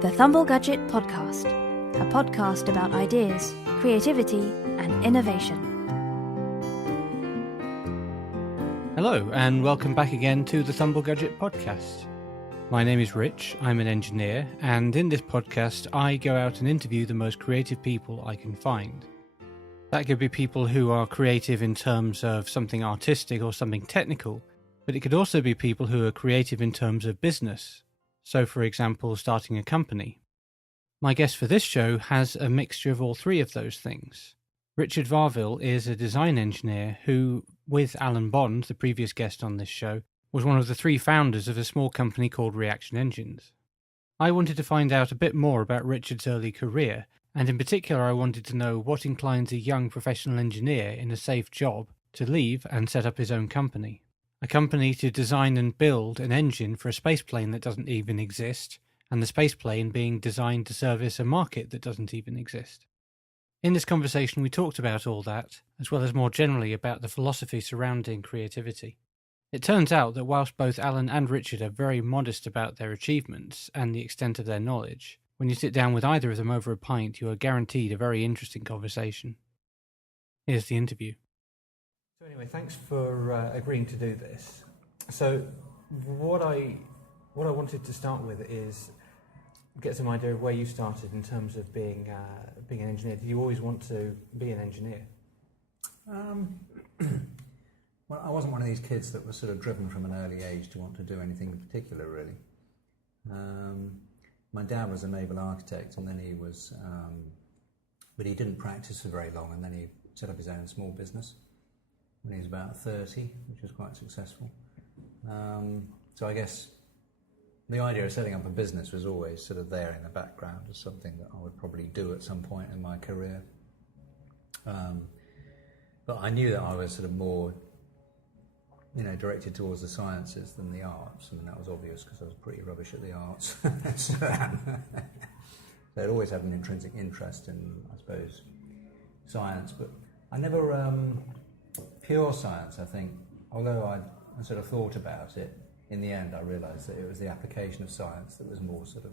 The Thumblegudget Podcast, a podcast about ideas, creativity, and innovation. Hello, and welcome back again to the Thumblegudget Podcast. My name is Rich, I'm an engineer, and in this podcast I go out and interview the most creative people I can find. That could be people who are creative in terms of something artistic or something technical, but it could also be people who are creative in terms of business. So, for example, starting a company. My guest for this show has a mixture of all three of those things. Richard Varvill is a design engineer who, with Alan Bond, the previous guest on this show, was one of the three founders of a small company called Reaction Engines. I wanted to find out a bit more about Richard's early career, and in particular I wanted to know what inclines a young professional engineer in a safe job to leave and set up his own company. A company to design and build an engine for a spaceplane that doesn't even exist, and the spaceplane being designed to service a market that doesn't even exist. In this conversation we talked about all that, as well as more generally about the philosophy surrounding creativity. It turns out that whilst both Alan and Richard are very modest about their achievements and the extent of their knowledge, when you sit down with either of them over a pint you are guaranteed a very interesting conversation. Here's the interview. So anyway, thanks for agreeing to do this. So what I wanted to start with is get some idea of where you started in terms of being an engineer. Did you always want to be an engineer? Well, I wasn't one of these kids that was sort of driven from an early age to want to do anything in particular, really. My dad was a naval architect, and then he was, but he didn't practice for very long, and then he set up his own small business when he was about 30, which was quite successful. So I guess the idea of setting up a business was always sort of there in the background as something that I would probably do at some point in my career. But I knew that I was sort of more, directed towards the sciences than the arts. I mean, that was obvious because I was pretty rubbish at the arts. So I'd always had an intrinsic interest in, I suppose, science, but I never... pure science, I think, although I sort of thought about it, in the end I realised that it was the application of science that was more sort of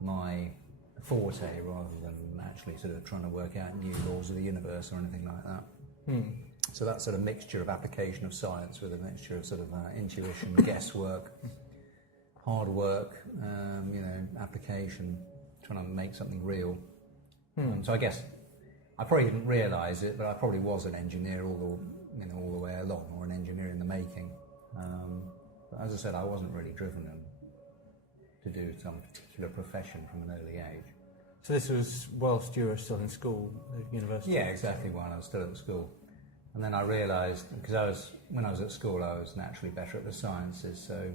my forte rather than actually sort of trying to work out new laws of the universe or anything like that. So that sort of mixture of application of science with a mixture of sort of intuition, guesswork, hard work, application, trying to make something real. So I guess I probably didn't realise it, but I probably was an engineer all the way along, or an engineer in the making. But as I said, I wasn't really driven to do some particular profession from an early age. So this was whilst you were still in school at university? Yeah, exactly, while I was still at school. And then I realised, because when I was at school I was naturally better at the sciences, so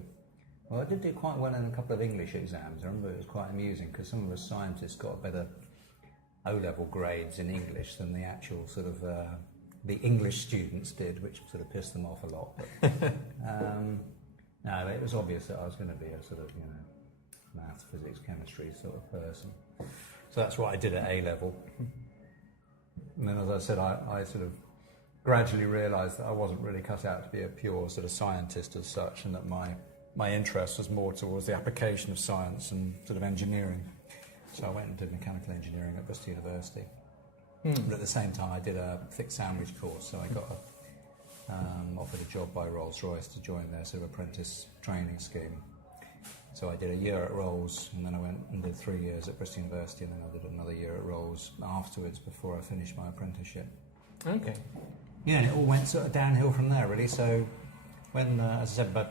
I did do quite well in a couple of English exams. I remember it was quite amusing because some of us scientists got better O-level grades in English than the actual sort of the English students did, which sort of pissed them off a lot. But, no, it was obvious that I was going to be a sort of maths, physics, chemistry sort of person. So that's what I did at A-level. And then, as I said, I sort of gradually realised that I wasn't really cut out to be a pure sort of scientist as such, and that my interest was more towards the application of science and sort of engineering. So I went and did mechanical engineering at Bristol University. But at the same time I did a thick sandwich course, so I got offered a job by Rolls-Royce to join their sort of apprentice training scheme. So I did a year at Rolls, and then I went and did 3 years at Bristol University, and then I did another year at Rolls afterwards before I finished my apprenticeship. Okay. Yeah, and it all went sort of downhill from there, really. So when, as I said,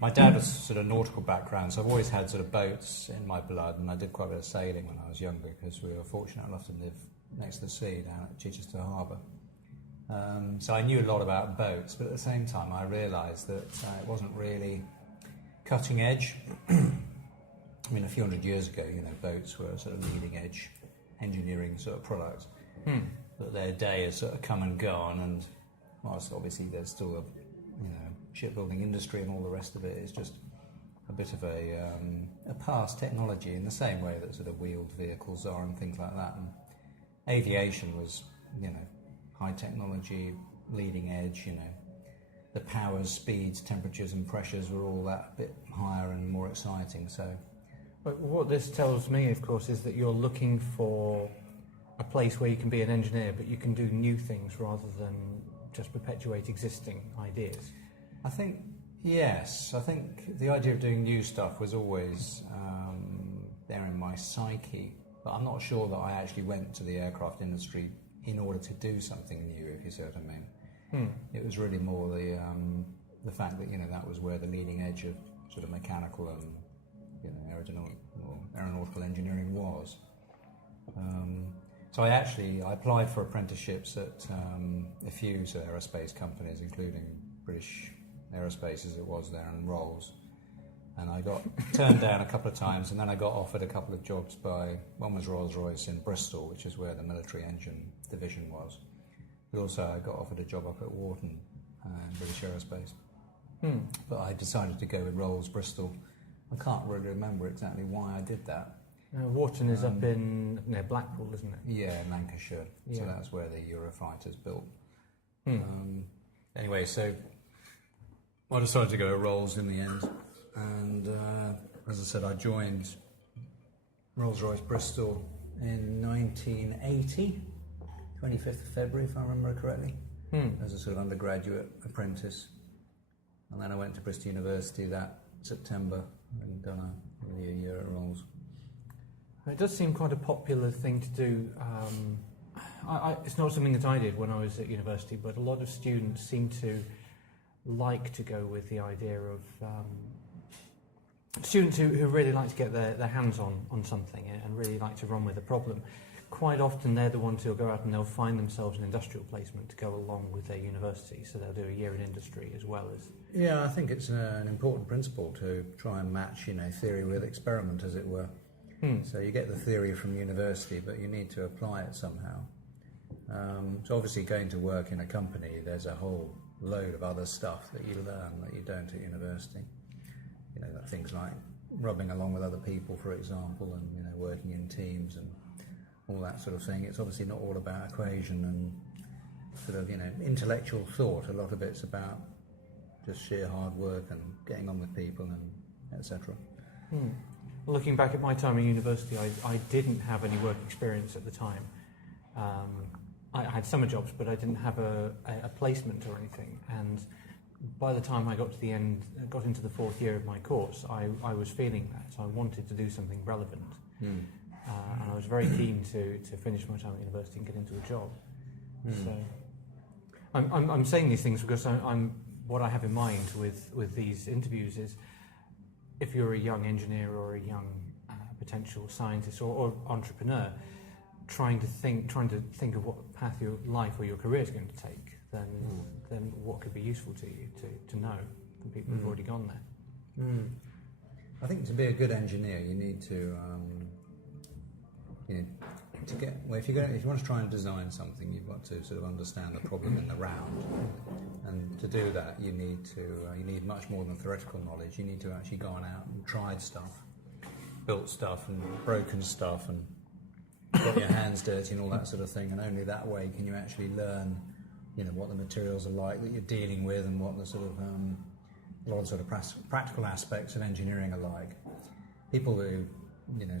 my dad was sort of nautical background, so I've always had sort of boats in my blood, and I did quite a bit of sailing when I was younger because we were fortunate enough to live next to the sea down at Chichester Harbour. So I knew a lot about boats, but at the same time I realised that it wasn't really cutting edge. I mean, a few hundred years ago, boats were a sort of leading edge engineering sort of product. But their day has sort of come and gone, and whilst obviously there's still a shipbuilding industry and all the rest of it is just a bit of a past technology in the same way that sort of wheeled vehicles are and things like that. And aviation was, high technology, leading edge, the powers, speeds, temperatures and pressures were all that bit higher and more exciting. So But what this tells me, of course, is that you're looking for a place where you can be an engineer, but you can do new things rather than just perpetuate existing ideas. I think, yes. I think the idea of doing new stuff was always there in my psyche, but I'm not sure that I actually went to the aircraft industry in order to do something new, if you see what I mean. It was really more the fact that, that was where the leading edge of sort of mechanical and aeronautical engineering was. So I applied for apprenticeships at a few aerospace companies, including British Aerospace as it was there, and Rolls. And I got turned down a couple of times, and then I got offered a couple of jobs one was Rolls-Royce in Bristol, which is where the military engine division was. But also I got offered a job up at Wharton, British Aerospace. But I decided to go with Rolls Bristol. I can't really remember exactly why I did that. Wharton is up near Blackpool, isn't it? Yeah, Lancashire. Yeah. So that's where the Eurofighters built. Anyway, so I decided to go to Rolls in the end. And as I said, I joined Rolls-Royce Bristol in 1980, 25th of February, if I remember correctly, as a sort of undergraduate apprentice. And then I went to Bristol University that September and done nearly a year at Rolls. It does seem quite a popular thing to do. It's not something that I did when I was at university, but a lot of students seem to like to go with the idea of students who really like to get their hands on something and really like to run with a problem. Quite often they're the ones who'll go out and they'll find themselves an industrial placement to go along with their university, so they'll do a year in industry as well as... Yeah, I think it's an important principle to try and match, theory with experiment, as it were. So you get the theory from university, but you need to apply it somehow. So obviously going to work in a company, there's a whole load of other stuff that you learn that you don't at university. Things like rubbing along with other people, for example, and working in teams and all that sort of thing. It's obviously not all about equation and sort of intellectual thought. A lot of it's about just sheer hard work and getting on with people and etc. Looking back at my time at university, I didn't have any work experience at the time. I had summer jobs, but I didn't have a placement or anything. And by the time I got to the end, got into the fourth year of my course, I was feeling that. So I wanted to do something relevant. And I was very keen to finish my time at university and get into a job. So I'm saying these things because what I have in mind with these interviews is, if you're a young engineer or a young potential scientist or entrepreneur, trying to think of what path your life or your career is going to take, then what could be useful to you to know from people who've already gone there. I think to be a good engineer, you need to if you want to try and design something, you've got to sort of understand the problem in the round, and to do that, you need much more than theoretical knowledge. You need to actually gone out and tried stuff, built stuff, and broken stuff, and got your hands dirty and all that sort of thing. And only that way can you actually learn, what the materials are like that you're dealing with, and what the sort of a lot of sort of practical aspects of engineering are like. People who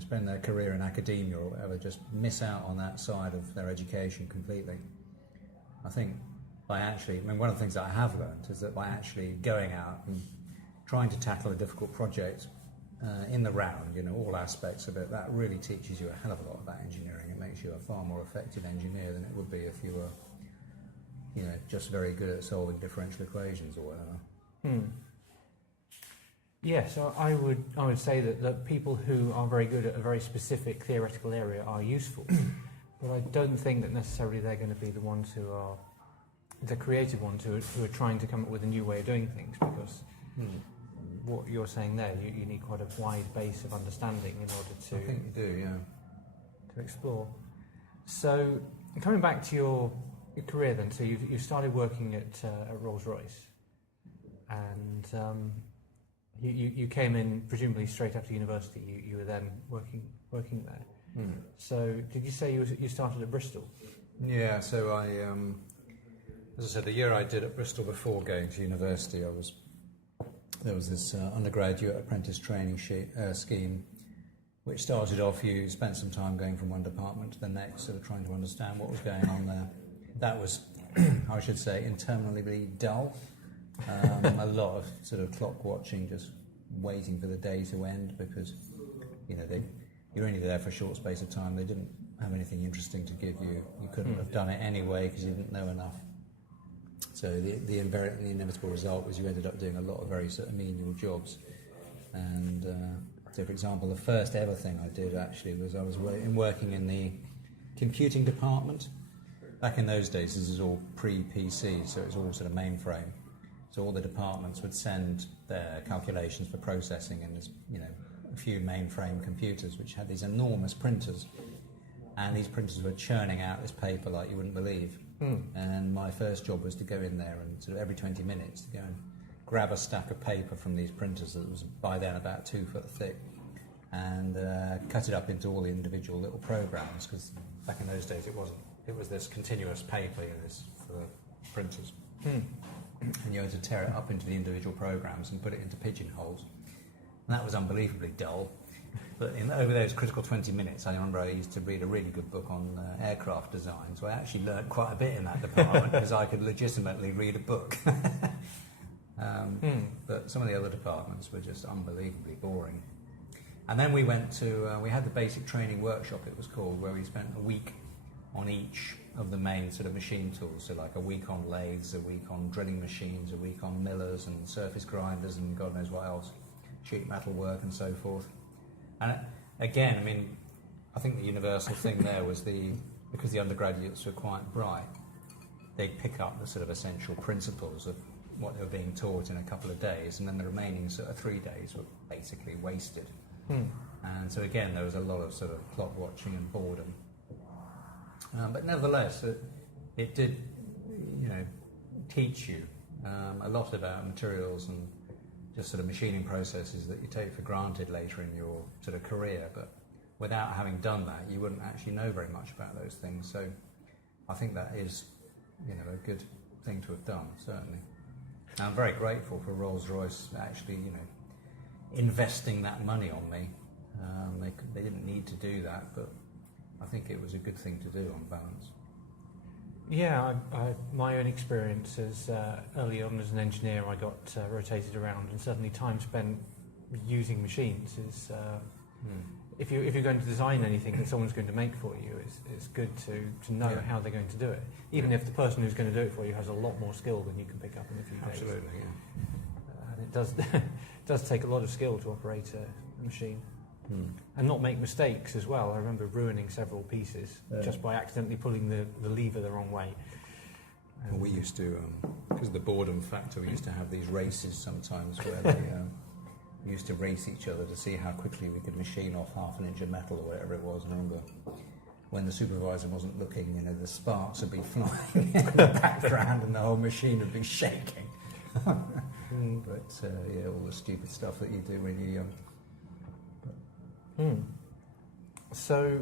spend their career in academia or whatever just miss out on that side of their education completely. I think one of the things that I have learned is that by actually going out and trying to tackle a difficult project in the round, all aspects of it, that really teaches you a hell of a lot about engineering. It makes you a far more effective engineer than it would be if you were, just very good at solving differential equations or whatever. Yes, I would say that people who are very good at a very specific theoretical area are useful, but I don't think that necessarily they're going to be the ones who are the creative ones who are trying to come up with a new way of doing things, because what you're saying there, you need quite a wide base of understanding in order to... I think you do, yeah. To explore. So, coming back to your career then, so you started working at Rolls-Royce, and you came in presumably straight after university. You were then working there. So, did you say you started at Bristol? Yeah, so I, as I said, the year I did at Bristol before going to university, there was this undergraduate apprentice training scheme which started off, you spent some time going from one department to the next, sort of trying to understand what was going on there. That was, I should say, interminably dull. A lot of sort of clock watching, just waiting for the day to end, because you're only there for a short space of time. They didn't have anything interesting to give you. You couldn't have done it anyway because you didn't know enough. So the inevitable result was you ended up doing a lot of very sort of menial jobs. And so, for example, the first ever thing I did actually was I was working in the computing department. Back in those days, this is all pre-PC, so it was all sort of mainframe. So all the departments would send their calculations for processing, and there's a few mainframe computers which had these enormous printers, and these printers were churning out this paper like you wouldn't believe. And my first job was to go in there and sort of every 20 minutes to go and grab a stack of paper from these printers that was by then about 2 foot thick, and cut it up into all the individual little programs, because back in those days it was this continuous paper, this for the printers. And you had to tear it up into the individual programs and put it into pigeonholes. And that was unbelievably dull. But over those critical 20 minutes, I remember I used to read a really good book on aircraft design, so I actually learned quite a bit in that department because I could legitimately read a book. But some of the other departments were just unbelievably boring. And then we went to, we had the basic training workshop, it was called, where we spent a week on each of the main sort of machine tools. So like a week on lathes, a week on drilling machines, a week on millers and surface grinders and God knows what else, sheet metal work and so forth. And again, I mean, I think the universal thing there was because the undergraduates were quite bright, they'd pick up the sort of essential principles of what they were being taught in a couple of days, and then the remaining sort of 3 days were basically wasted. And so again, there was a lot of sort of clock watching and boredom. But nevertheless, it did, teach you a lot about materials and just sort of machining processes that you take for granted later in your sort of career. But without having done that, you wouldn't actually know very much about those things. So I think that is, a good thing to have done, certainly. And I'm very grateful for Rolls-Royce actually, investing that money on me. They didn't need to do that, but I think it was a good thing to do on balance. Yeah, my own experience is early on as an engineer, I got rotated around, and certainly time spent using machines is. If you're going to design anything that someone's going to make for you, it's good to know how they're going to do it, even if the person who's going to do it for you has a lot more skill than you can pick up in a few days. Absolutely, yeah. And it does take a lot of skill to operate a machine. And not make mistakes as well. I remember ruining several pieces just by accidentally pulling the lever the wrong way. And we used to, because of the boredom factor, we used to have these races sometimes where they used to race each other to see how quickly we could machine off half an inch of metal or whatever it was. And I remember when the supervisor wasn't looking, the sparks would be flying in the background and the whole machine would be shaking. But all the stupid stuff that you do when you're young. So,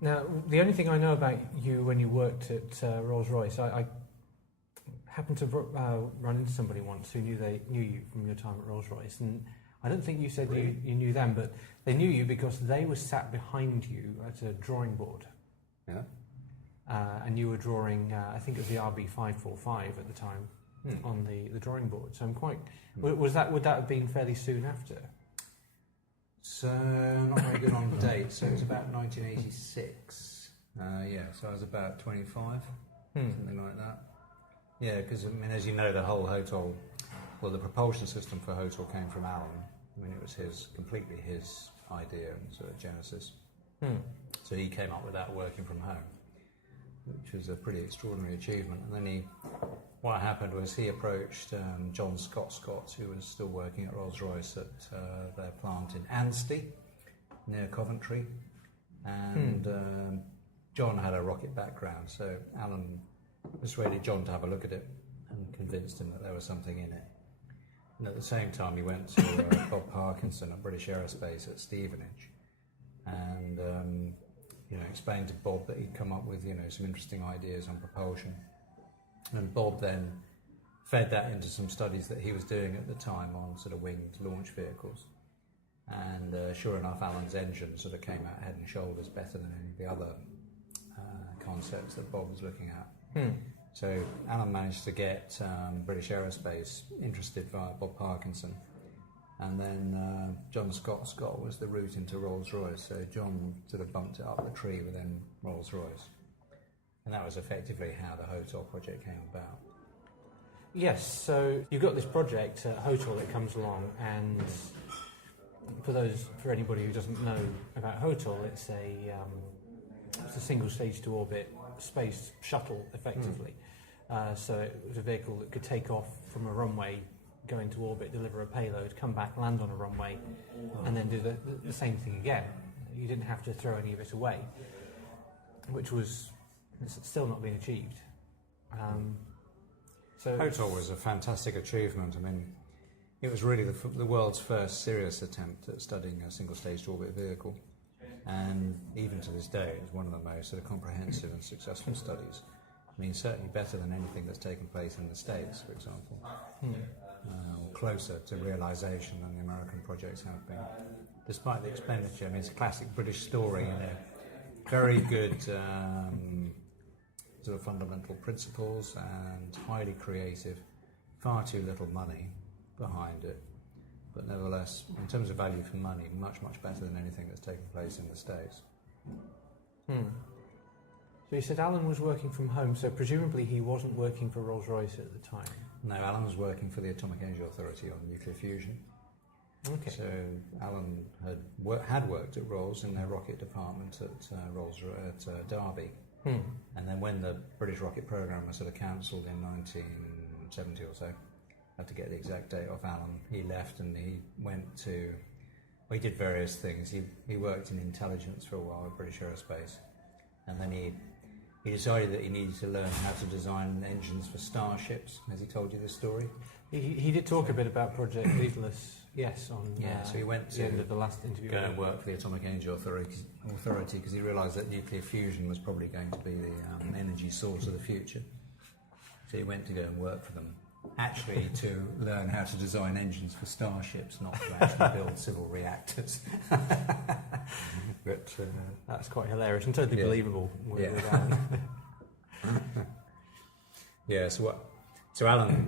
now the only thing I know about you when you worked at Rolls-Royce, I happened to run into somebody once who knew you from your time at Rolls-Royce, and I don't think you said you knew them, but they knew you because they were sat behind you at a drawing board. Yeah. And you were drawing, I think it was the RB545 at the time, on the drawing board. So I'm quite. Would that have been fairly soon after? So, not very good on the date, so it was about 1986. So I was about 25, something like that. Yeah, because, as you know, the whole HOTOL, the propulsion system for HOTOL came from Alan. It was completely his idea and sort of genesis. So he came up with that working from home, which was a pretty extraordinary achievement. And then what happened was he approached John Scott, who was still working at Rolls-Royce at their plant in Anstey, near Coventry. And John had a rocket background, so Alan persuaded John to have a look at it and convinced him that there was something in it. And at the same time, he went to Bob Parkinson at British Aerospace at Stevenage and explained to Bob that he'd come up with some interesting ideas on propulsion. And Bob then fed that into some studies that he was doing at the time on sort of winged launch vehicles. And sure enough, Alan's engine sort of came out head and shoulders better than any of the other concepts that Bob was looking at. So Alan managed to get British Aerospace interested via Bob Parkinson. And then John Scott was the route into Rolls-Royce. So John sort of bumped it up the tree within Rolls-Royce. And that was effectively how the HOTOL project came about. Yes, so you've got this project at HOTOL that comes along, and for anybody who doesn't know about HOTOL, it's a single stage to orbit space shuttle, effectively. So it was a vehicle that could take off from a runway, go into orbit, deliver a payload, come back, land on a runway, and then do the same thing again. You didn't have to throw any of it away, which was still not being achieved. So HOTOL was a fantastic achievement. I mean, it was really the world's first serious attempt at studying a single-stage orbit vehicle, and even to this day, it's one of the most sort of comprehensive and successful studies. I mean, certainly better than anything that's taken place in the States, for example, or closer to realisation than the American projects have been. Despite the expenditure, I mean, it's a classic British story, very good sort of fundamental principles and highly creative, far too little money behind it, but nevertheless, in terms of value for money, much, much better than anything that's taken place in the States. So you said Alan was working from home, so presumably he wasn't working for Rolls-Royce at the time? No, Alan was working for the Atomic Energy Authority on nuclear fusion. Okay. So Alan had worked at Rolls in their rocket department at Derby. And then when the British rocket programme was sort of cancelled in 1970 or so, I had to get the exact date off Alan. He left and he went to... Well, he did various things. He worked in intelligence for a while at British Aerospace. And then he decided that he needed to learn how to design engines for starships. Has he told you this story? He did talk a bit about Project Daedalus, yes, so he went to the end of the last interview. Go and work for the Atomic Energy Authority because he realised that nuclear fusion was probably going to be the energy source of the future. So he went to go and work for them, actually to learn how to design engines for starships, not to actually build civil reactors. But that's quite hilarious and totally believable. With Alan. So Alan,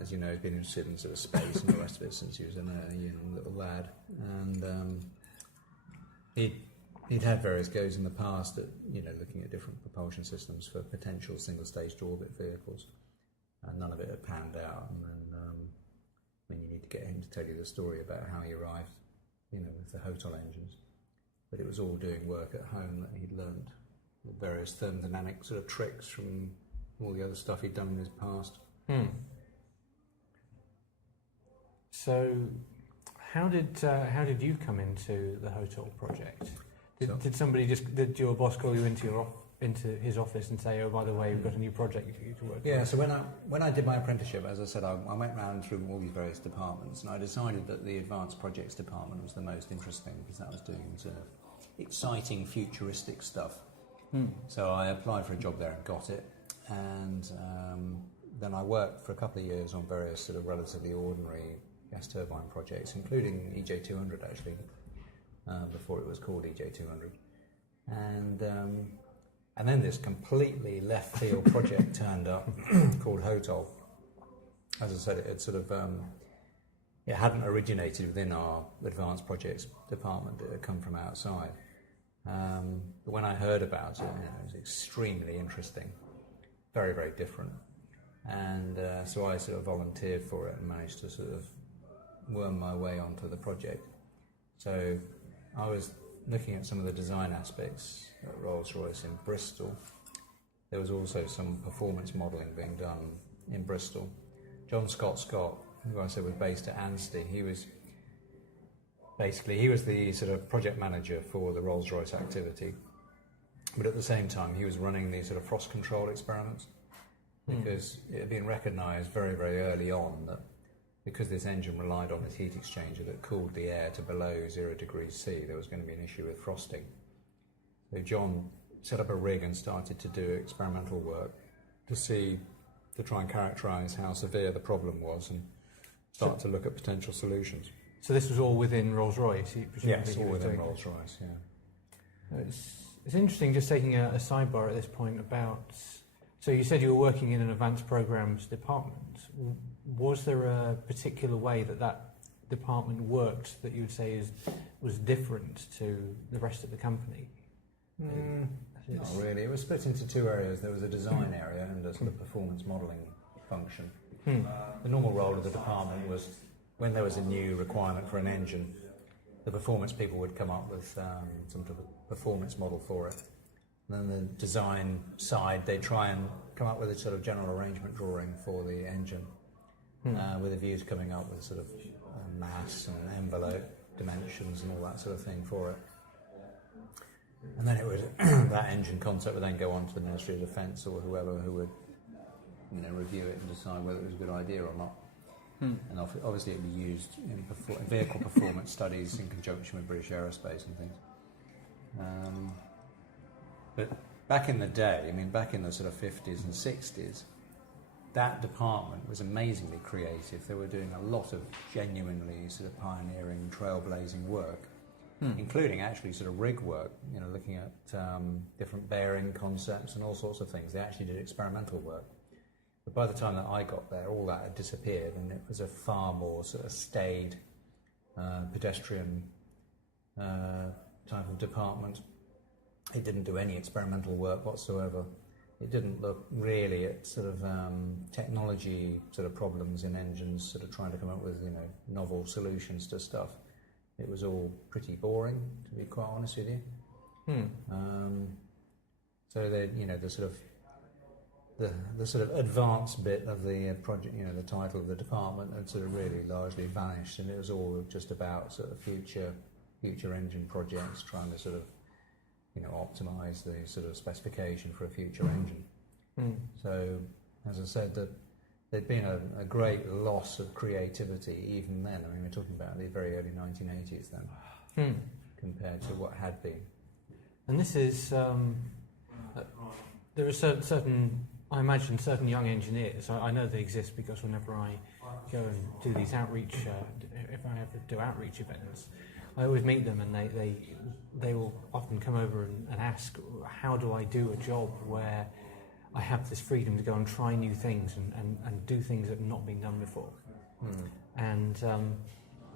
as you know, has been interested in sort of space and the rest of it since he was a young little lad, and he'd had various goes in the past at looking at different propulsion systems for potential single-stage orbit vehicles, and none of it had panned out. And then when you need to get him to tell you the story about how he arrived, with the HOTOL engines, but it was all doing work at home that he'd learned various thermodynamic sort of tricks from all the other stuff he'd done in his past. So, how did you come into the HOTOL project? Did your boss call you into his office and say, "Oh, by the way, we've got a new project for you to work on"? Yeah. So when I did my apprenticeship, as I said, I went round through all these various departments, and I decided that the Advanced Projects department was the most interesting because that was doing sort of exciting, futuristic stuff. So I applied for a job there and got it, and then I worked for a couple of years on various sort of relatively ordinary gas turbine projects, including EJ200 actually, before it was called EJ200, and then this completely left field project turned up called HOTOL. As I said, it sort of it hadn't originated within our Advanced Projects department; it had come from outside. But when I heard about it, it was extremely interesting, very, very different. And so I sort of volunteered for it and managed to sort of worm my way onto the project. So I was looking at some of the design aspects at Rolls-Royce in Bristol. There was also some performance modelling being done in Bristol. John Scott, who I said was based at Anstey, he was the sort of project manager for the Rolls-Royce activity, but at the same time he was running these sort of frost control experiments, because it had been recognised very, very early on that because this engine relied on this heat exchanger that cooled the air to below 0 degrees C, there was going to be an issue with frosting. So John set up a rig and started to do experimental work to try and characterise how severe the problem was and start to look at potential solutions. So this was all within Rolls-Royce? Yes, all within Rolls-Royce, yeah. It's interesting, just taking a sidebar at this point about... So you said you were working in an advanced programs department. Was there a particular way that department worked that you would say was different to the rest of the company? Not really. It was split into two areas. There was a design area and a sort of performance modelling function. The normal role of the department was when there was a new requirement for an engine, the performance people would come up with some sort of performance model for it. And then the design side, they try and come up with a sort of general arrangement drawing for the engine, with a view to coming up with sort of mass and envelope dimensions and all that sort of thing for it. And then it would that engine concept would then go on to the Ministry of Defence or whoever who would, review it and decide whether it was a good idea or not. And obviously it would be used in vehicle performance studies in conjunction with British Aerospace and things. But back in the day, back in the sort of 50s and 60s, that department was amazingly creative. They were doing a lot of genuinely sort of pioneering, trailblazing work, including actually sort of rig work, looking at different bearing concepts and all sorts of things. They actually did experimental work. But by the time that I got there, all that had disappeared, and it was a far more sort of staid, pedestrian type of department. It didn't do any experimental work whatsoever. It didn't look really at sort of technology sort of problems in engines, sort of trying to come up with novel solutions to stuff. It was all pretty boring, to be quite honest with you. So the sort of advanced bit of the project, the title of the department, had sort of really largely vanished, and it was all just about sort of future engine projects, trying to sort of optimise the sort of specification for a future engine. So, as I said, that there'd been a great loss of creativity even then. We're talking about the very early 1980s then, compared to what had been. And this is there are certain, I imagine, certain young engineers. I know they exist because whenever I go and do these outreach, if I ever do outreach events, I always meet them, and they will often come over and ask, how do I do a job where I have this freedom to go and try new things and do things that have not been done before? And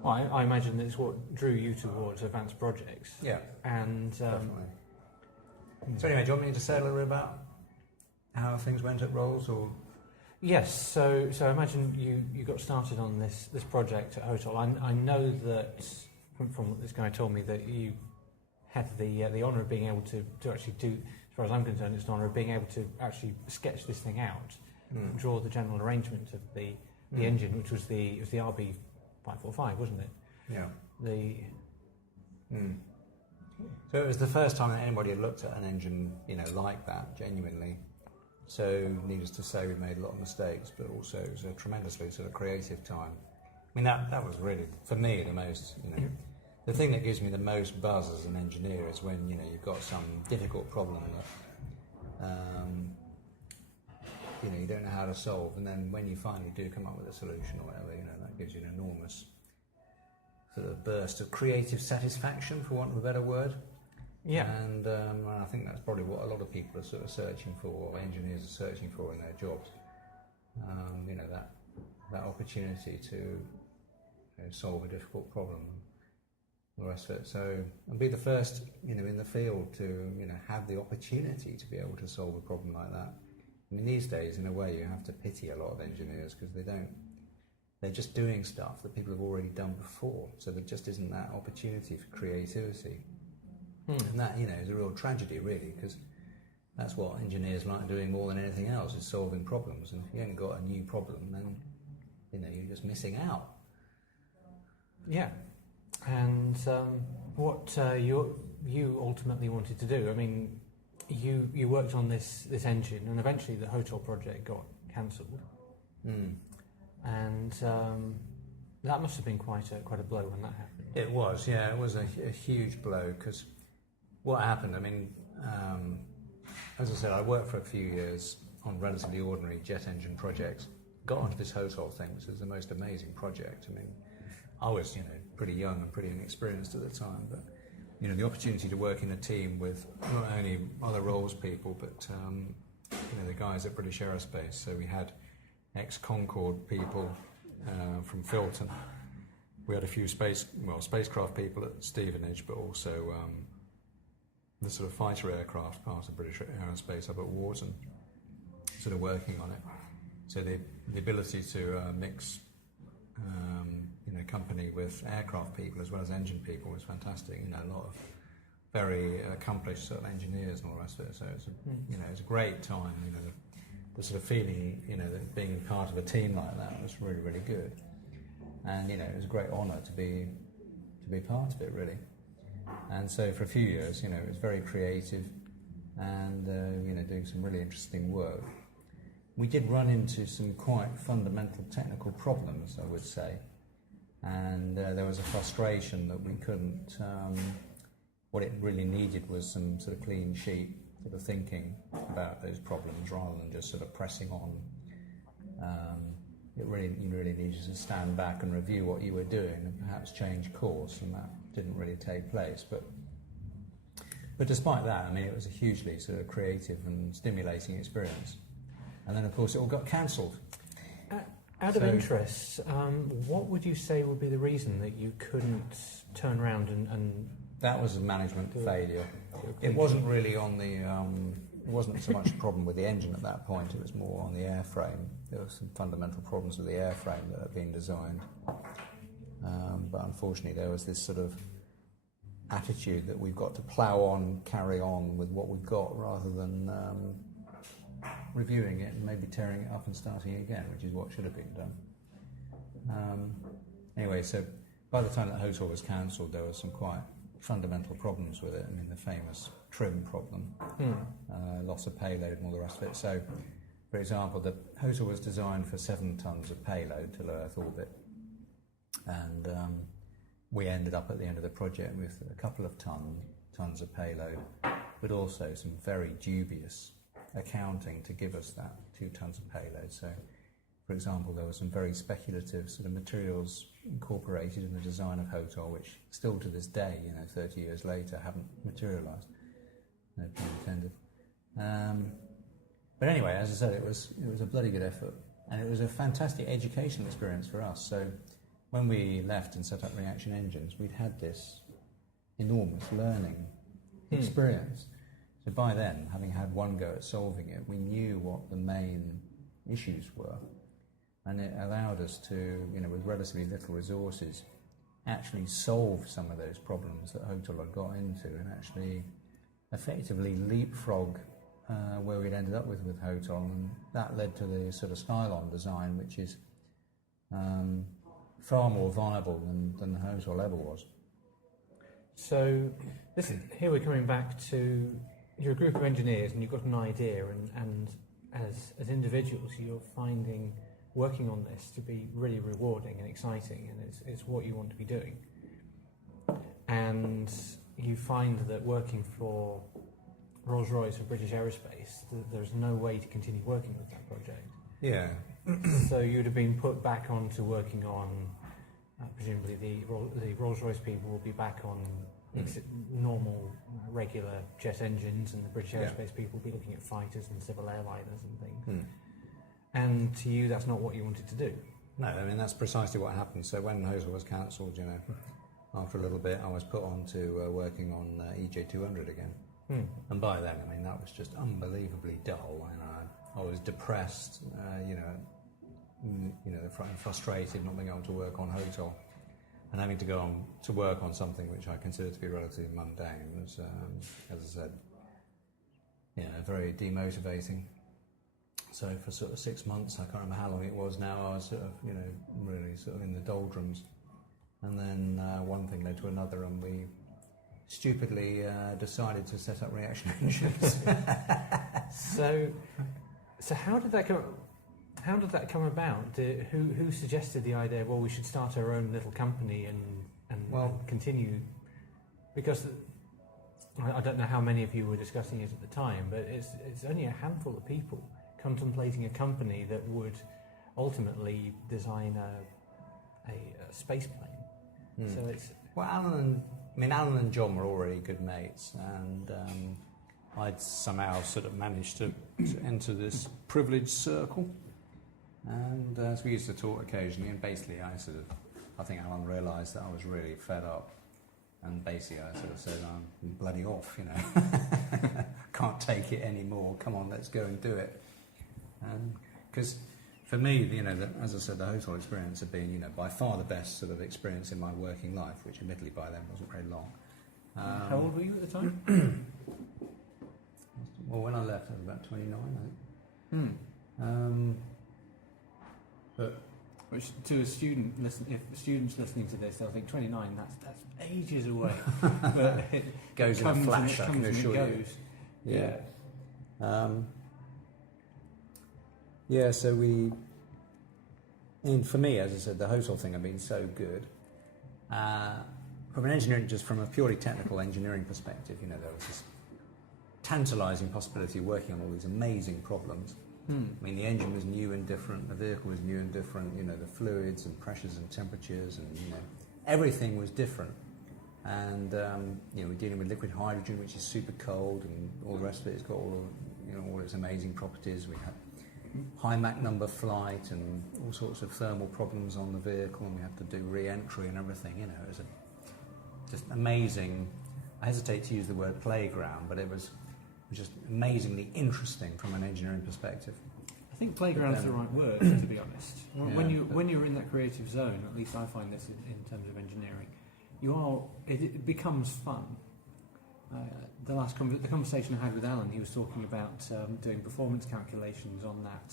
I imagine that's what drew you towards advanced projects. Yeah, and definitely. So anyway, do you want me to say a little bit about how things went at Rolls? Or yes, so I imagine you got started on this project at HOTOL. I know that from what this guy told me that you had the honour of being able to actually do, as far as I'm concerned, it's an honour of being able to actually sketch this thing out, draw the general arrangement of the engine, which was the RB545, wasn't it? Yeah. So it was the first time that anybody had looked at an engine, like that, genuinely. So, needless to say, we made a lot of mistakes, but also it was a tremendously sort of creative time. That was really, for me, the most, the thing that gives me the most buzz as an engineer is when, you've got some difficult problem that, you don't know how to solve, and then when you finally do come up with a solution or whatever, that gives you an enormous sort of burst of creative satisfaction, for want of a better word. Yeah. And I think that's probably what a lot of people are sort of searching for, or engineers are searching for in their jobs. That opportunity to solve a difficult problem, and the rest of it. So, and be the first, in the field to, have the opportunity to be able to solve a problem like that. These days, in a way, you have to pity a lot of engineers because they're just doing stuff that people have already done before. So there just isn't that opportunity for creativity. And that, is a real tragedy, really, because that's what engineers like doing more than anything else, is solving problems. And if you haven't got a new problem, then, you're just missing out. Yeah. And what you ultimately wanted to do, you worked on this engine, and eventually the HOTOL project got cancelled. And that must have been quite a blow when that happened. It was, yeah. It was a huge blow, because what happened, as I said, I worked for a few years on relatively ordinary jet engine projects, got onto this HOTOL thing, which was the most amazing project. I was, pretty young and pretty inexperienced at the time, but the opportunity to work in a team with not only other Rolls people, but the guys at British Aerospace. So we had ex-Concorde people from Filton. We had a few spacecraft people at Stevenage, but also the sort of fighter aircraft part of British Aerospace up at Wharton, sort of working on it. So the ability to mix company with aircraft people as well as engine people was fantastic. A lot of very accomplished sort of engineers and all the rest of it. So it's it's a great time. The sort of feeling that being part of a team like that was really, really good. And it was a great honour to be part of it, really. And so for a few years, it was very creative and doing some really interesting work. We did run into some quite fundamental technical problems, I would say, and there was a frustration that we couldn't. What it really needed was some sort of clean sheet sort of thinking about those problems rather than just sort of pressing on. You really needed to stand back and review what you were doing and perhaps change course, and that didn't really take place. But despite that, it was a hugely sort of creative and stimulating experience. And then, of course, it all got cancelled. Out of interest, what would you say would be the reason that you couldn't turn around and that was a management failure. It wasn't really on the. It wasn't so much a problem with the engine at that point. It was more on the airframe. There were some fundamental problems with the airframe that had been designed. But unfortunately, there was this sort of attitude that we've got to plough on, carry on with what we've got, rather than reviewing it and maybe tearing it up and starting again, which is what should have been done. Anyway, so by the time that HOTOL was cancelled, there were some quite fundamental problems with it. The famous trim problem, loss of payload and all the rest of it. So, for example, the HOTOL was designed for 7 tons of payload to low Earth orbit, and we ended up at the end of the project with a couple of tons of payload, but also some very dubious accounting to give us that 2 tons of payload. So, for example, there were some very speculative sort of materials incorporated in the design of HOTOL, which still to this day, 30 years later, haven't materialised. No pun intended. But anyway, as I said, it was a bloody good effort, and it was a fantastic educational experience for us. So when we left and set up reaction engines, we'd had this enormous learning experience. So by then, having had one go at solving it, we knew what the main issues were, and it allowed us to, with relatively little resources, actually solve some of those problems that HOTOL had got into, and actually effectively leapfrog where we'd ended up with HOTOL, and that led to the sort of Skylon design, which is far more viable than HOTOL ever was. So here we're coming back to, you're a group of engineers and you've got an idea, and as individuals you're finding working on this to be really rewarding and exciting, and it's what you want to be doing. And you find that working for Rolls-Royce or British Aerospace, there's no way to continue working with that project. Yeah. So you'd have been put back on to working on, presumably the Rolls-Royce people will be back on normal, regular jet engines, and the British Aerospace people will be looking at fighters and civil airliners and things. And to you, that's not what you wanted to do. No, that's precisely what happened. So when HOTOL was cancelled, after a little bit, I was put on to working on EJ200 again. And by then, that was just unbelievably dull. I was depressed, frustrated not being able to work on HOTOL, and having to go on to work on something which I consider to be relatively mundane was, as I said, very demotivating. So for sort of 6 months, I can't remember how long it was now, I was sort of, really sort of in the doldrums. And then one thing led to another, and we stupidly decided to set up reaction engines. So how did that come? How did that come about? Who suggested the idea? Well, we should start our own little company and continue. Because I don't know how many of you were discussing it at the time, but it's only a handful of people contemplating a company that would ultimately design a space plane. So it's Well, Alan and John were already good mates, and I'd somehow sort of managed to enter this privileged circle. And so we used to talk occasionally, and basically I think Alan realised that I was really fed up, and basically I sort of said, I'm bloody off, can't take it anymore, come on, let's go and do it. Because for me, as I said, the HOTOL experience had been, by far the best sort of experience in my working life, which admittedly by then wasn't very long. how old were you at the time? Well, when I left, I was about 29, I think. But Which to a student, if students listening to this, they'll think 29. That's ages away. But it goes in a comes flash, I and can it comes assure and it you. goes. Yeah. So for me, as I said, the HOTOL thing had been so good. From a purely technical engineering perspective, there was this tantalising possibility of working on all these amazing problems. The engine was new and different, the vehicle was new and different, the fluids and pressures and temperatures and, everything was different. And, we're dealing with liquid hydrogen, which is super cold, and all the rest of it. It's got all its amazing properties. We had high Mach number flight and all sorts of thermal problems on the vehicle, and we had to do re-entry and everything, It was just amazing. I hesitate to use the word playground, but it was just amazingly interesting from an engineering perspective. I think playground is the right word, to be honest. When you're in that creative zone, at least I find this in terms of engineering, it becomes fun. The conversation I had with Alan, he was talking about doing performance calculations on that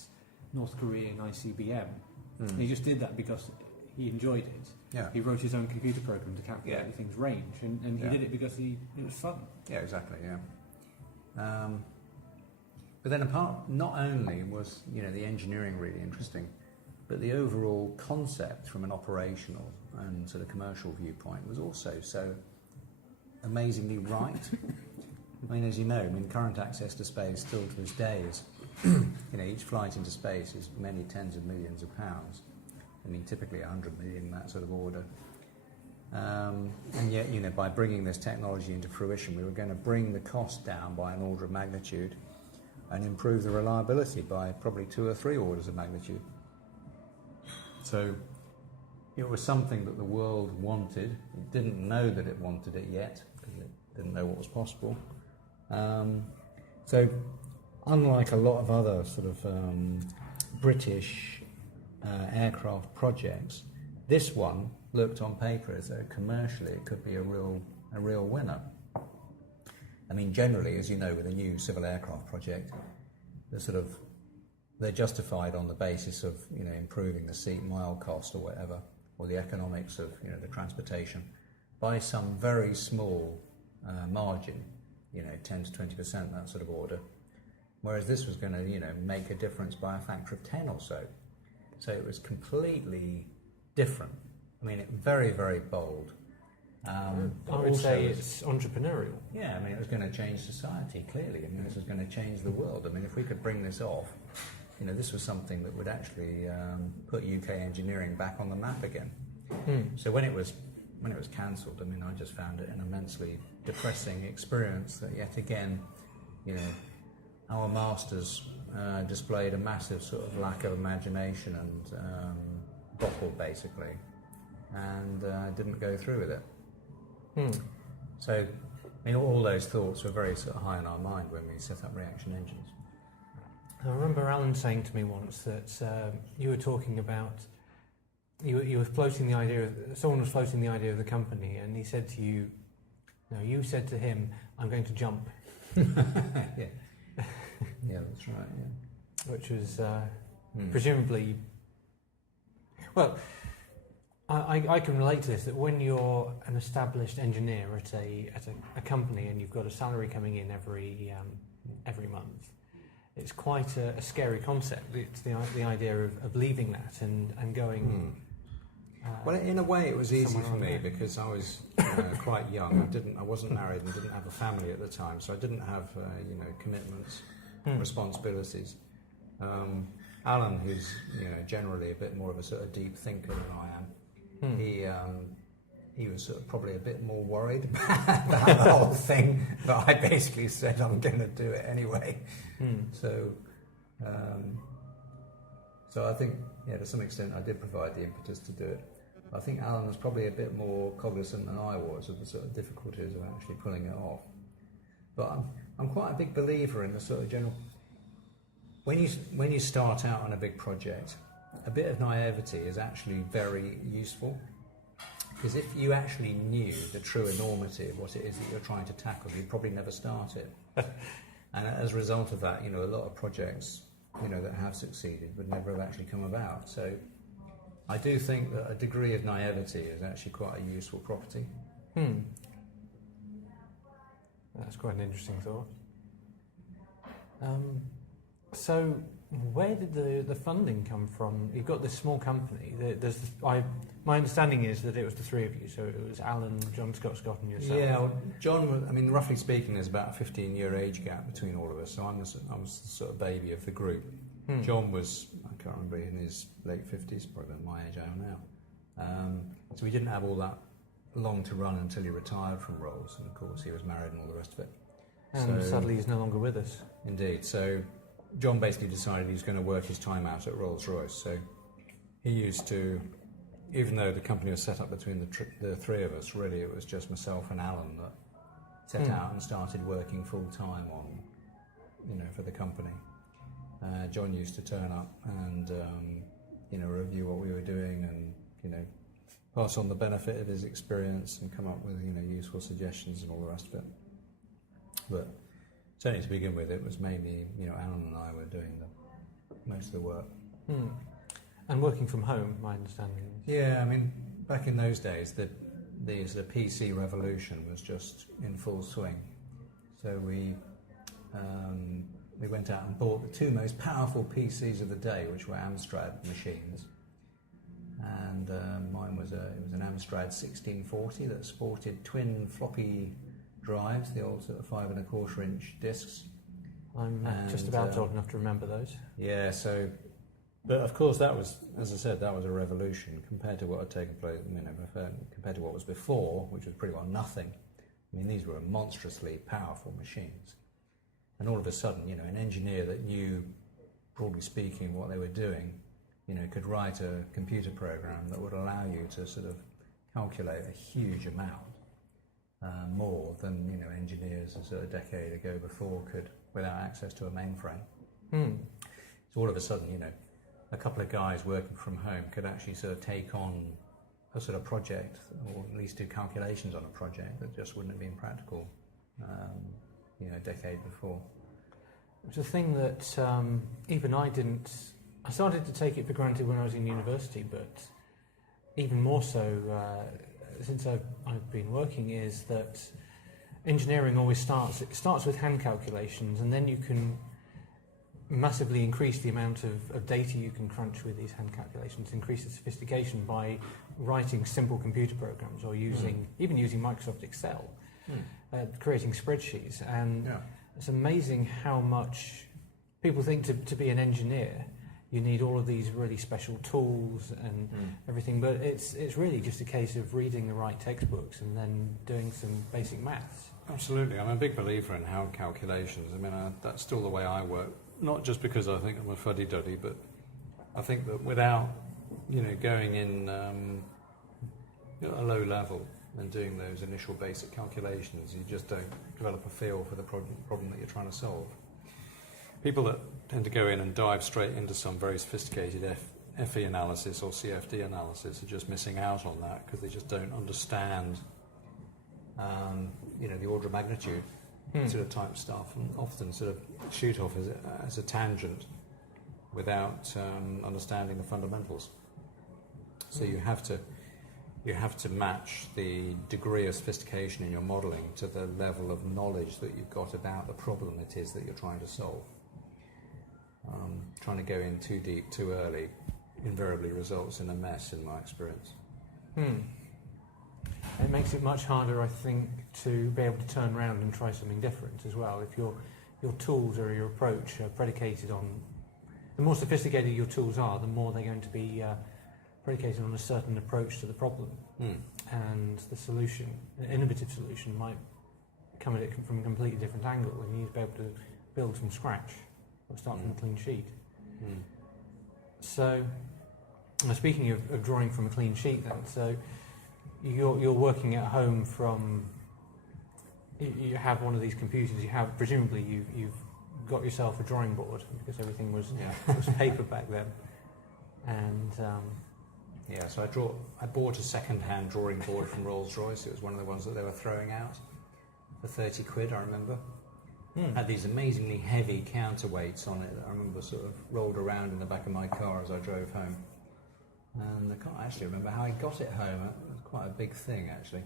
North Korean ICBM. And he just did that because he enjoyed it. Yeah. He wrote his own computer program to calculate the thing's range, and he did it because it was fun. Yeah, exactly. Yeah. But then not only was the engineering really interesting, but the overall concept from an operational and sort of commercial viewpoint was also so amazingly right. As you know, current access to space still to this day is, each flight into space is many tens of millions of pounds. Typically 100 million, that sort of order. And yet, by bringing this technology into fruition, we were going to bring the cost down by an order of magnitude and improve the reliability by probably 2 or 3 orders of magnitude. So it was something that the world wanted. It didn't know that it wanted it yet, because it didn't know what was possible. So unlike a lot of other sort of British aircraft projects, this one looked on paper as though commercially it could be a real winner. Generally, as you know, with a new civil aircraft project, they're justified on the basis of improving the seat mile cost or whatever, or the economics of the transportation by some very small margin, 10 to 20%, that sort of order. Whereas this was going to make a difference by a factor of 10 or so. So it was completely different. Very, very bold. I would say it's entrepreneurial. Yeah, it was going to change society, clearly. This was going to change the world. If we could bring this off, this was something that would actually put UK engineering back on the map again. So when it was cancelled, I just found it an immensely depressing experience that yet again, our masters displayed a massive sort of lack of imagination and bottle, basically, and didn't go through with it. So, all those thoughts were very sort of high in our mind when we set up reaction engines. I remember Alan saying to me once that you were talking about, you were floating the idea, someone was floating the idea of the company, and he said to you, no, you said to him, I'm going to jump. Yeah, that's right, yeah. Which was presumably, well, I can relate to this, that when you're an established engineer at a company and you've got a salary coming in every month, it's quite a scary concept. It's the idea of leaving that and going. Well, in a way, it was easy for me because I was quite young. I wasn't married and didn't have a family at the time, so I didn't have commitments, responsibilities. Alan, who's generally a bit more of a sort of deep thinker than I am, he he was sort of probably a bit more worried about the whole thing, but I basically said I'm going to do it anyway. So I think, to some extent I did provide the impetus to do it. I think Alan was probably a bit more cognizant than I was of the sort of difficulties of actually pulling it off. But I'm quite a big believer in the sort of general... When you start out on a big project, a bit of naivety is actually very useful. Because if you actually knew the true enormity of what it is that you're trying to tackle, you'd probably never start it. And as a result of that, a lot of projects, that have succeeded would never have actually come about. So I do think that a degree of naivety is actually quite a useful property. That's quite an interesting thought. So where did the funding come from? You've got this small company. My understanding is that it was the three of you. So it was Alan, John, Scott, and yourself. Yeah, well, John. Roughly speaking, there's about a 15-year age gap between all of us. So I was the sort of baby of the group. John was, I can't remember, in his late 50s, probably about my age I am now. So we didn't have all that long to run until he retired from Rolls, and of course he was married and all the rest of it. And sadly, he's no longer with us. Indeed. So John basically decided he was going to work his time out at Rolls-Royce. So he used to, even though the company was set up between the three of us, really it was just myself and Alan that set out and started working full time on, for the company. John used to turn up and, review what we were doing and, pass on the benefit of his experience and come up with, useful suggestions and all the rest of it. But certainly to begin with, it was mainly, Alan and I were doing most of the work. And working from home, my understanding is. Yeah, back in those days, the sort of PC revolution was just in full swing. So we went out and bought the two most powerful PCs of the day, which were Amstrad machines. And mine was an Amstrad 1640 that sported twin floppy drives, the old sort of 5 1/4 inch discs. I'm just about old enough to remember those. Yeah, but of course that was, as I said, that was a revolution compared to what had taken place, compared to what was before, which was pretty well nothing. These were monstrously powerful machines. And all of a sudden, an engineer that knew, broadly speaking, what they were doing, could write a computer program that would allow you to sort of calculate a huge amount, more than, engineers a decade ago before could without access to a mainframe. So all of a sudden, a couple of guys working from home could actually sort of take on a sort of project, or at least do calculations on a project that just wouldn't have been practical, a decade before. It's a thing that even I didn't... I started to take it for granted when I was in university, but even more so since I've been working, is that engineering always starts with hand calculations, and then you can massively increase the amount of data you can crunch with these hand calculations, increase the sophistication by writing simple computer programs or even using Microsoft Excel, creating spreadsheets. And it's amazing how much people think to be an engineer you need all of these really special tools and everything, but it's really just a case of reading the right textbooks and then doing some basic maths. Absolutely. I'm a big believer in hand calculations. That's still the way I work, not just because I think I'm a fuddy-duddy, but I think that without, going in at a low level and doing those initial basic calculations, you just don't develop a feel for the problem that you're trying to solve. People that tend to go in and dive straight into some very sophisticated FE analysis or CFD analysis are just missing out on that because they just don't understand, the order of magnitude sort of type stuff, and often sort of shoot off as a tangent without understanding the fundamentals. So you have to match the degree of sophistication in your modelling to the level of knowledge that you've got about the problem it is that you're trying to solve. Trying to go in too deep, too early, invariably results in a mess, in my experience. It makes it much harder, I think, to be able to turn around and try something different as well. If your tools or your approach are predicated on... The more sophisticated your tools are, the more they're going to be predicated on a certain approach to the problem, and the solution, an innovative solution, might come at it from a completely different angle, and you need to be able to build from scratch or start from a clean sheet. So, speaking of drawing from a clean sheet, then, so you're working at home from. You have one of these computers. You have presumably you've got yourself a drawing board because everything was paper back then, and. So I bought a second-hand drawing board from Rolls-Royce. It was one of the ones that they were throwing out for 30 quid, I remember. Had these amazingly heavy counterweights on it that I remember sort of rolled around in the back of my car as I drove home. And I can't actually remember how I got it home. It was quite a big thing, actually.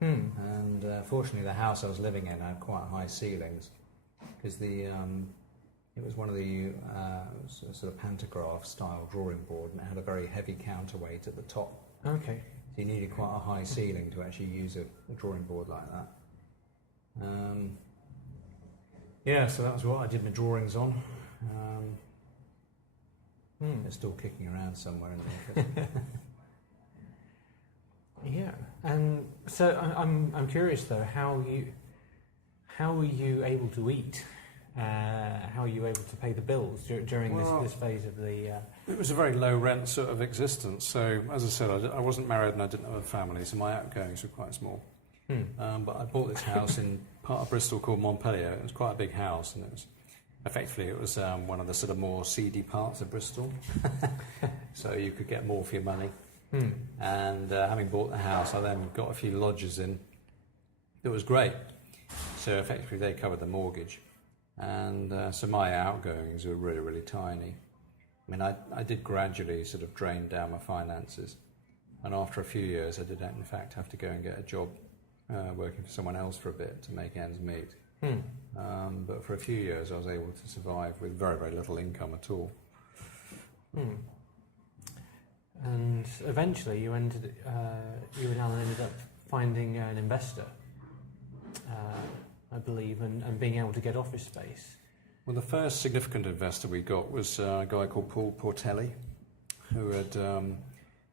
And fortunately, the house I was living in had quite high ceilings because it was one of the sort of pantograph-style drawing board, and it had a very heavy counterweight at the top. Okay. So you needed quite a high ceiling to actually use a drawing board like that. So that was what I did my drawings on. They're still kicking around somewhere in the office. Yeah, and so I'm curious though, how were you able to eat? How are you able to pay the bills during this phase of the... It was a very low rent sort of existence. So, as I said, I wasn't married and I didn't have a family, so my outgoings were quite small. But I bought this house in part of Bristol called Montpellier. It was quite a big house, and it was one of the sort of more seedy parts of Bristol. So you could get more for your money. And having bought the house, I then got a few lodgers in. It was great. So effectively they covered the mortgage. And so my outgoings were really, really tiny. I mean, I did gradually sort of drain down my finances. And after a few years, I did in fact have to go and get a job working for someone else for a bit to make ends meet. But for a few years, I was able to survive with very, very little income at all. And eventually, you and Alan ended up finding an investor, I believe, and being able to get office space. Well, the first significant investor we got was a guy called Paul Portelli, who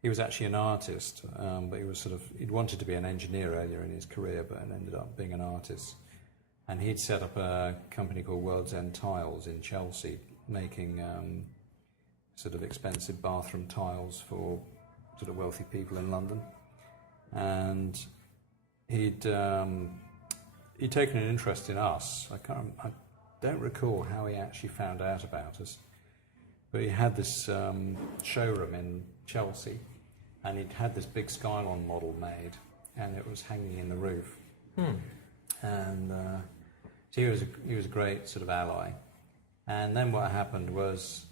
he was actually an artist, but he'd wanted to be an engineer earlier in his career, but ended up being an artist. And he'd set up a company called World's End Tiles in Chelsea, making sort of expensive bathroom tiles for sort of wealthy people in London. And he'd taken an interest in us. I don't recall how he actually found out about us, but he had this showroom in Chelsea, and he'd had this big Skylon model made, and it was hanging in the roof. And so he was a great sort of ally. And then what happened was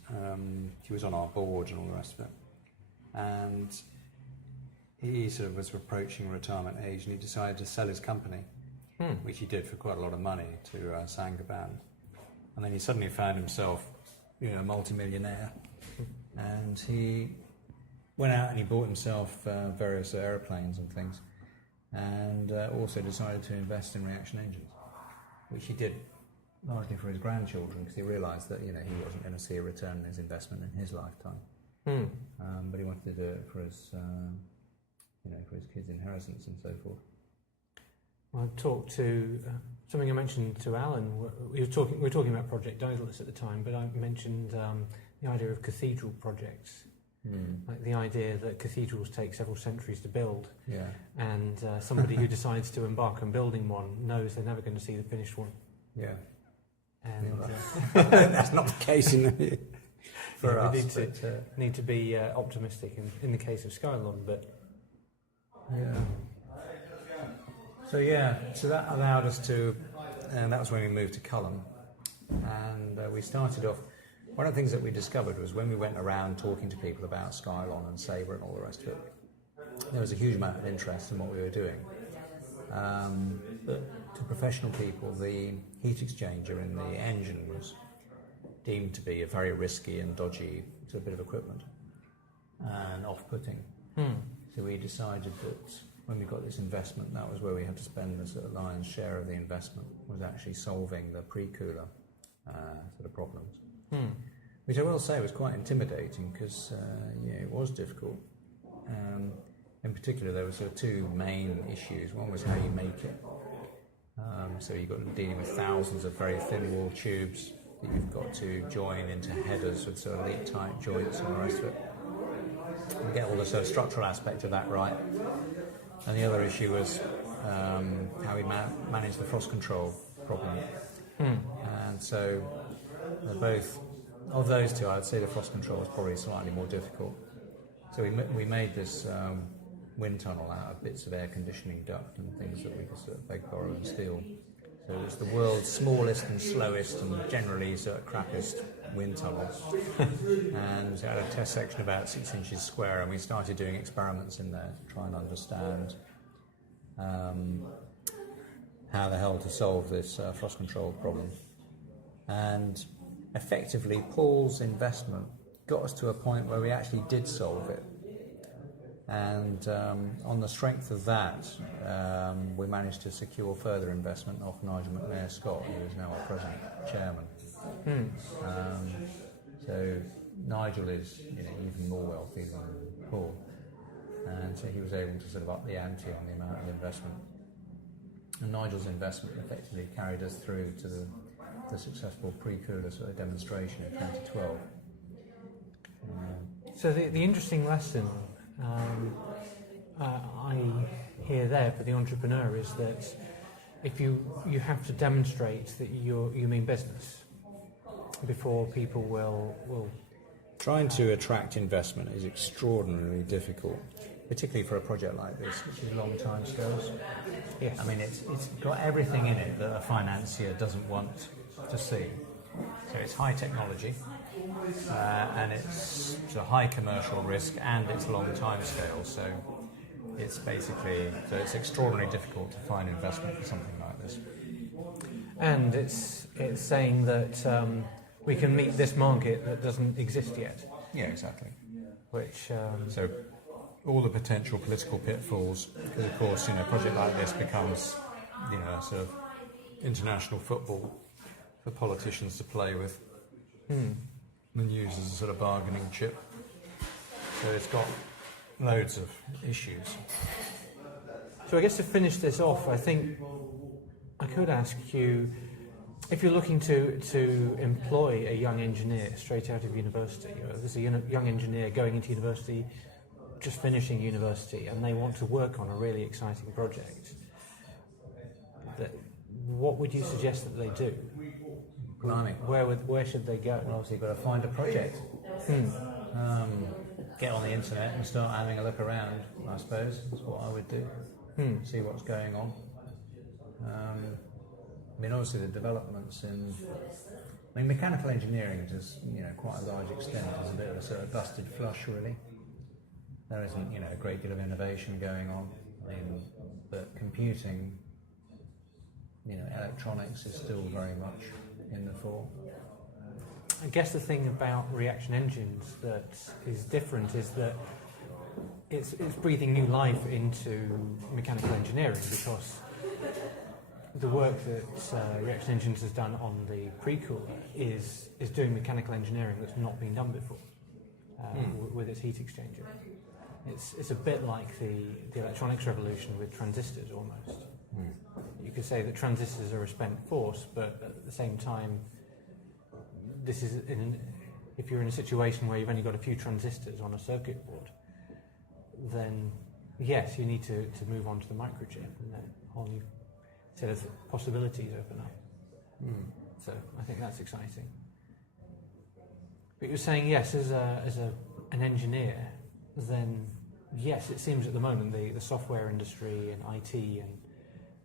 he was on our board and all the rest of it, and he sort of was approaching retirement age, and he decided to sell his company, which he did for quite a lot of money to Saint-Gobain. And then he suddenly found himself, multi-millionaire, and he went out and he bought himself various aeroplanes and things, and also decided to invest in reaction engines, which he did largely for his grandchildren, because he realised that he wasn't going to see a return on his investment in his lifetime. But he wanted to do it for his for his kids' inheritance and so forth. Well, I talked to something I mentioned to Alan. We were talking about Project Daedalus at the time, but I mentioned the idea of cathedral projects, like the idea that cathedrals take several centuries to build, and somebody who decides to embark on building one knows they're never going to see the finished one. Yeah. And that's not the case for us. We need to be optimistic in the case of Skylon, but so that allowed us to, and that was when we moved to Culham, and we started off. One of the things that we discovered was when we went around talking to people about Skylon and Sabre and all the rest of it, there was a huge amount of interest in what we were doing. But to professional people, the heat exchanger in the engine was deemed to be a very risky and dodgy sort of bit of equipment and off-putting. So we decided that when we got this investment, that was where we had to spend the sort of lion's share of the investment, was actually solving the pre-cooler sort of problems. Which I will say was quite intimidating, because it was difficult. in particular, there were sort of two main issues. One was how you make it. So you've got to deal with thousands of very thin wall tubes that you've got to join into headers with sort of leak tight joints and the rest of it. And get all the sort of structural aspect of that right. And the other issue was how we manage the frost control problem. And so both of those two, I'd say the frost control was probably slightly more difficult. So we made this wind tunnel out of bits of air conditioning duct and things that we could sort of beg, borrow and steal. So it was the world's smallest and slowest and generally sort of crappiest wind tunnel. And it had a test section about 6 inches square, and we started doing experiments in there to try and understand how the hell to solve this frost control problem. And effectively, Paul's investment got us to a point where we actually did solve it. And on the strength of that, we managed to secure further investment off Nigel MacLeod-Scott, who is now our present chairman. So Nigel is even more wealthy than Paul, and so he was able to sort of up the ante on the amount of investment. And Nigel's investment effectively carried us through to the successful pre-cooler sort of demonstration in 2012. So the interesting lesson I hear there for the entrepreneur is that if you have to demonstrate that you mean business before people will. Trying to attract investment is extraordinarily difficult, particularly for a project like this, which is long time scales. Yes. I mean, it's got everything in it that a financier doesn't want to see. So it's high technology, and it's a high commercial risk, and it's long time scale. So it's extraordinarily difficult to find investment for something like this. And it's saying that we can meet this market that doesn't exist yet. Yeah, exactly. Which so all the potential political pitfalls, because of course, a project like this becomes, sort of international football for politicians to play with and use as a sort of bargaining chip. So it's got loads of issues. So I guess to finish this off, I think I could ask you, if you're looking to employ a young engineer straight out of university, or there's a young engineer going into university, just finishing university, and they want to work on a really exciting project, what would you suggest that they do? Blimey. Where should they go? Well, obviously you've got to find a project. Get on the internet and start having a look around, I suppose. That's what I would do. See what's going on. Obviously the developments in... mechanical engineering, to quite a large extent, is a bit of a sort of busted flush, really. There isn't, a great deal of innovation going on. But computing, electronics is still very much in the fore. I guess the thing about reaction engines that is different is that it's breathing new life into mechanical engineering, because the work that reaction engines has done on the pre-cooler is doing mechanical engineering that's not been done before with its heat exchanger. It's a bit like the electronics revolution with transistors almost. You could say that transistors are a spent force, but at the same time, this is if you're in a situation where you've only got a few transistors on a circuit board, then yes, you need to move on to the microchip, and then a whole new set of possibilities open up. So I think that's exciting. But you're saying yes, as an engineer, then yes, it seems at the moment the software industry and IT and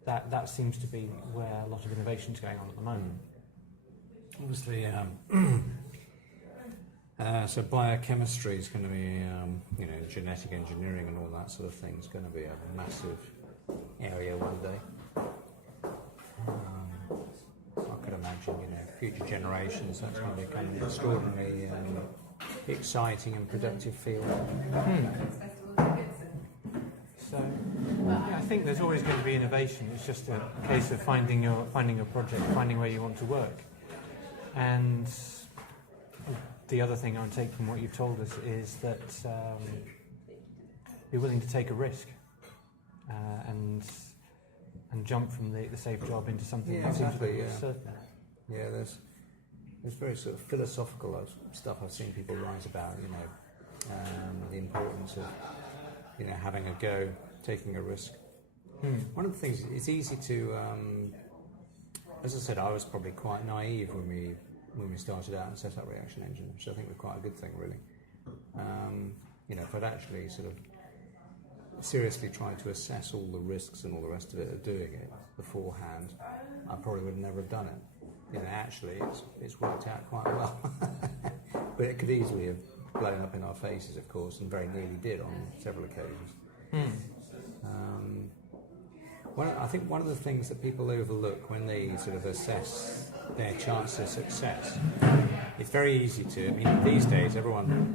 that seems to be where a lot of innovation is going on at the moment. Obviously, so biochemistry is going to be, genetic engineering and all that sort of thing is going to be a massive area one day. I could imagine, future generations, that's going to become an extraordinarily exciting and productive field. So, I think there's always going to be innovation. It's just a case of finding your project, finding where you want to work. And the other thing I take from what you've told us is that be willing to take a risk and jump from the safe job into something that seems exactly. certain. Yeah, there's very sort of philosophical stuff I've seen people write about. The importance of having a go, taking a risk. One of the things, it's easy to, as I said, I was probably quite naive when we started out and set up Reaction Engine, which I think was quite a good thing, really. If I'd actually sort of seriously tried to assess all the risks and all the rest of it of doing it beforehand, I probably would never have done it. Actually, it's worked out quite well. But it could easily have blown up in our faces, of course, and very nearly did on several occasions. I think one of the things that people overlook when they sort of assess their chances of success, it's very easy to, these days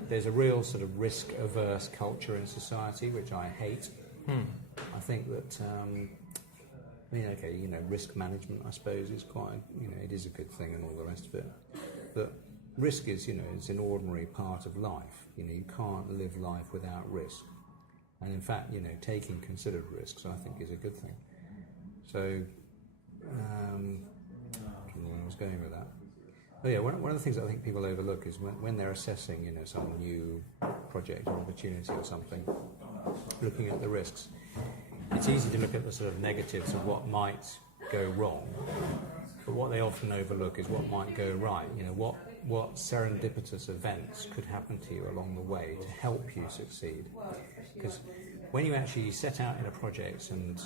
there's a real sort of risk-averse culture in society, which I hate. I think that, risk management, I suppose, is quite, it is a good thing and all the rest of it. But risk is, it's an ordinary part of life. You can't live life without risk. And in fact, taking considered risks, I think, is a good thing. So, I don't know where I was going with that. But yeah, one of the things I think people overlook is when they're assessing, some new project or opportunity or something, looking at the risks. It's easy to look at the sort of negatives of what might go wrong, but what they often overlook is what might go right. What serendipitous events could happen to you along the way to help you succeed. Because when you actually set out in a project and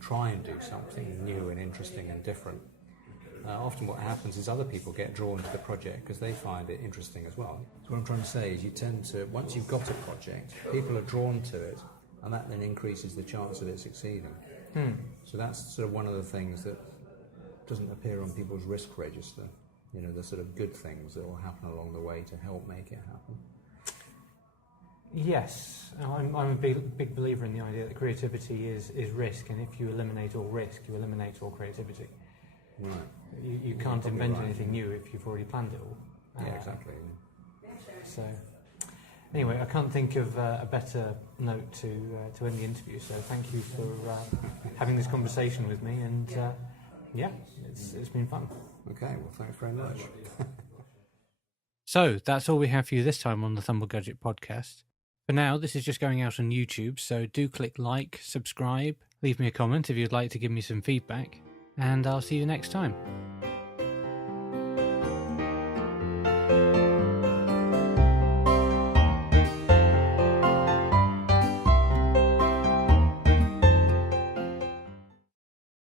try and do something new and interesting and different, often what happens is other people get drawn to the project because they find it interesting as well. So what I'm trying to say is you tend to, once you've got a project, people are drawn to it, and that then increases the chance of it succeeding. So that's sort of one of the things that doesn't appear on people's risk register. The sort of good things that will happen along the way to help make it happen. Yes, I'm a big believer in the idea that creativity is risk, and if you eliminate all risk, you eliminate all creativity. Right. You can't invent anything new if you've already planned it all. Yeah, exactly. So, anyway, I can't think of a better note to end the interview. So, thank you for having this conversation with me, and it's been fun. Okay, well, thanks very much. So that's all we have for you this time on the Thumblegudget podcast. For now, this is just going out on YouTube, so do click like, subscribe, leave me a comment if you'd like to give me some feedback, and I'll see you next time.